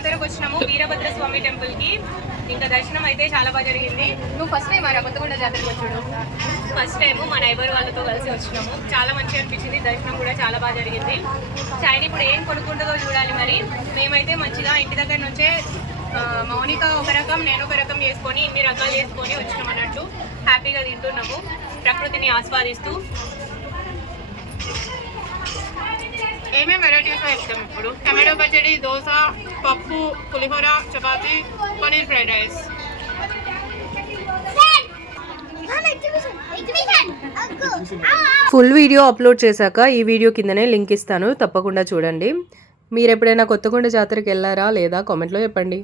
జాతరకు వచ్చినాము వీరభద్ర స్వామి టెంపుల్ కి. ఇంకా దర్శనం అయితే చాలా బాగా జరిగింది. నువ్వు ఫస్ట్ టైం మరి కొత్తగూడ జాతరకు వచ్చాడు? ఫస్ట్ టైము మా నైబర్ వాళ్ళతో కలిసి వచ్చినాము. చాలా మంచిగా అనిపించింది. దర్శనం కూడా చాలా బాగా జరిగింది. షైని ఇప్పుడు ఏం కొనుక్కుంటుందో చూడాలి. మరి మేమైతే మంచిగా ఇంటి దగ్గర నుంచే మౌనిక ఒక రకం నేను ఒక రకం చేసుకొని ఇన్ని రకాలు చేసుకొని వచ్చినాం అన్నట్టు హ్యాపీగా తింటున్నాము ప్రకృతిని ఆస్వాదిస్తూ. ఏమేమి వెరైటీస్ ఇస్తాం ఇప్పుడు? టమాటో పచ్చడి, దోశ, పప్పు, పులిహోర, chapati, paneer fried rice. Full video upload చేశాక ఈ వీడియో కిందనే లింక్ ఇస్తాను, తప్పకుండా చూడండి. మీరు ఎప్పుడైనా కొత్తగూడ జాతరకి వెళ్ళారా లేదా కామెంట్లో చెప్పండి.